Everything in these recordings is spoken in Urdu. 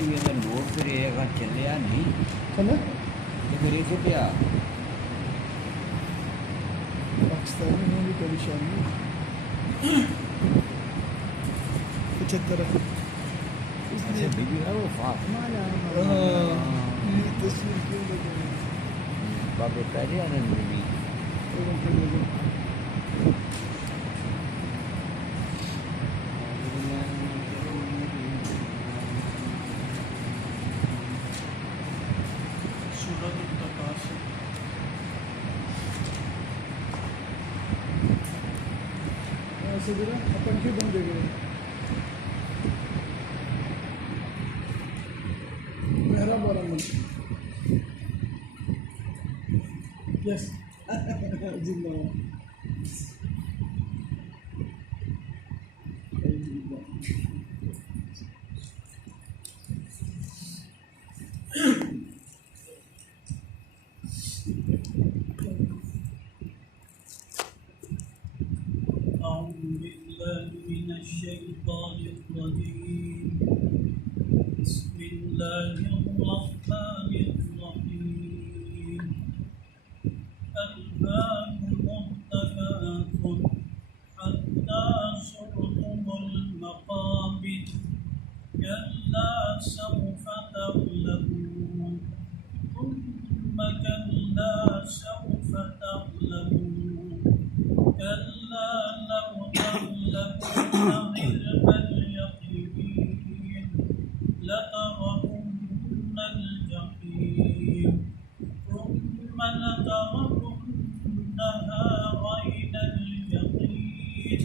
یہ نوٹ پھر یہ چلیا نہیں چلے یہ پھر یہ پیا پاکستانی میں بھی پریشانی 75 اچھا بیوی ہے وہ فاطمہ یہ تصویر کیوں لگے بابے پہلے آنند بیوی سورۃ التکاثر ایسے بھی نا اپن کیوں بندے گئے محراب والا ملک یس زندہ أعوذ بالله من الشيطان الرجيم بسم الله الرحمن الرحيم ألهاكم التكاثر حتى زرتم المقابر كلا سوف تعلمون ثم كلا سوف تعلمون كلا لو تعلمون علم اليقين لترون الجحيم ثم لترونها عين اليقين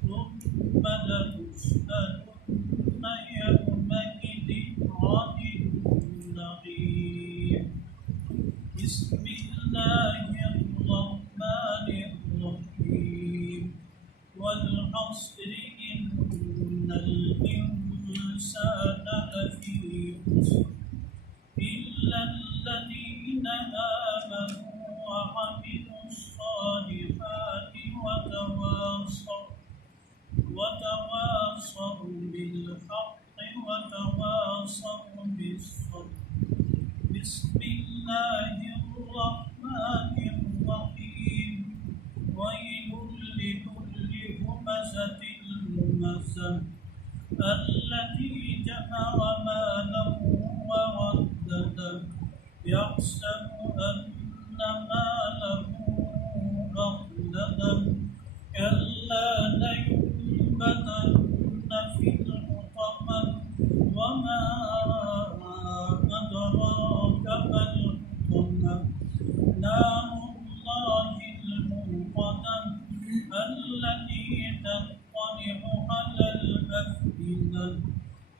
ثم لتسألن يومئذ عن النعيم بسم الله الرحمن الرحيم والعصر إن الإنسان لفي خسر إلا الذين آمنوا وعملوا الصالحات وتواصوا بالحق وتواصوا بالصبر بسم الله الرحمن الرحيم ويل لكل همزة لمزة التي جمع مالا وعدده يحسب أن ماله أخلده كلا لينبذن في الحطمة وما أدراك ما الحطمة نار الله الموقدة التي تطلع على الأفئدة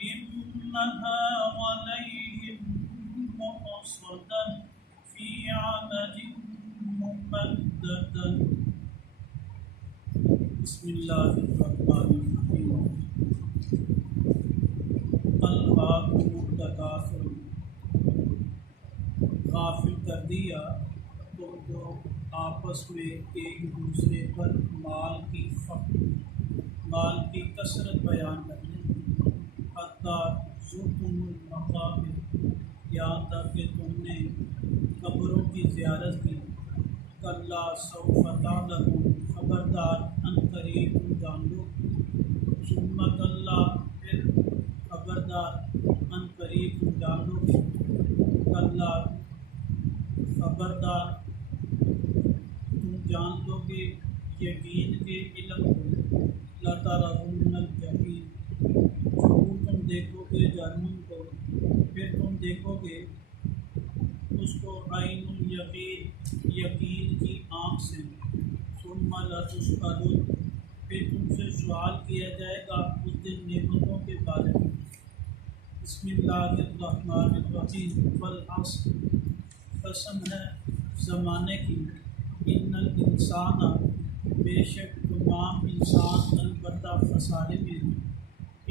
إنها عليهم مؤصدة في عمد ممددة بسم الله الرحمن الرحيم ألهاكم التكاثر غافل کر دیا تم کو آپس میں ایک دوسرے پر مال کی کثرت بیان کرنے حتیٰ زرتم المقابر یہاں تک کہ تم نے قبروں کی زیارت کی کلا سوف تعلمون خبردار ان قریب تم جان لو ثم کلا پھر خبردار ان قریب تم جان لو گے کلا خبردار تم جان لو گے یقین کے علم کو لترون الجحیم ضرور تم دیکھو گے جہنم کو پھر تم دیکھو گے اس کو عین الیقین یقین کی آنکھ سے ثم لتسألن پھر تم سے سوال کیا جائے گا اس دن نعمتوں کے بارے میں بسم اللہ الرحمن الرحیم والعصر قسم ہے زمانے کی ان الانسان بے شک تمام انسان البتہ خسارے میں ہیں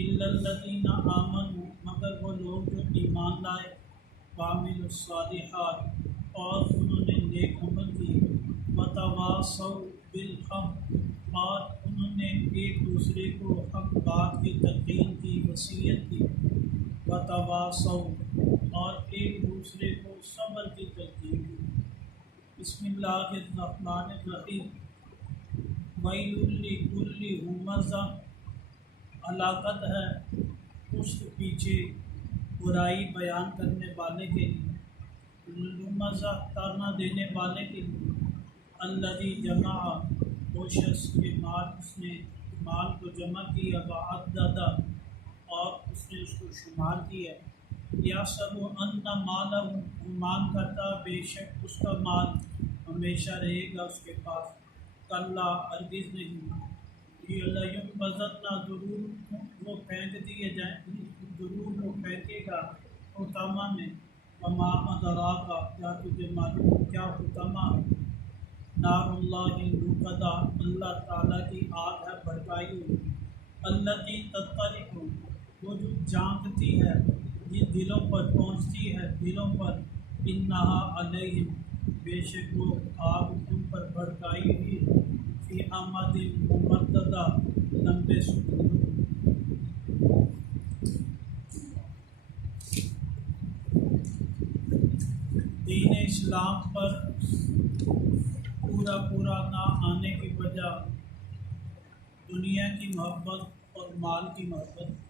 الا الذین آمنوا مگر وہ لوگ جو ایمان لائے وعملوا الصالحات اور انہوں نے نیک عمل کی وتواصوا بالحق اور انہوں نے ایک دوسرے کو حق بات کی تلقین کی وصیت کی، وتواصوا اور ایک دوسرے کو صبر کی تلقین کی۔ بسم اللہ الرحمن الرحیم۔ ویل لکل ہمزہ، ہلاکت ہے اس کے پیچھے برائی بیان کرنے والے کے لیے، لمزہ تانا دینے والے کے لیے، الذی جمع وہ شخص کے اس نے مال کو جمع کیا، وعدد اور اس نے اس کو شمار کیا، یحسب ان مالہ گمان کرتا بے شک اس کا مال ہمیشہ رہے گا اس کے پاس، کلا ہرگز نہیں، لینبذن ضرور وہ پھینک دیے جائیں، ضرور وہ پھینکے گا حطامہ میں، وما ادراک کیا تجھے معلوم کیا حطامہ، نار اللہ الموقدہ اللہ تعالیٰ کی آگ ہے بھڑکائی ہوئی، التی تطلع وہ جو جھانکتی ہے جن دلوں پر پہنچتی ہے دلوں پر، انہا علیہم بے شک وہ آگ ان پر بھڑکائی ہوئی فی امد ممددہ لمبے ستونوں۔ دین اسلام پر پورا نہ آنے کی وجہ دنیا کی محبت اور مال کی محبت۔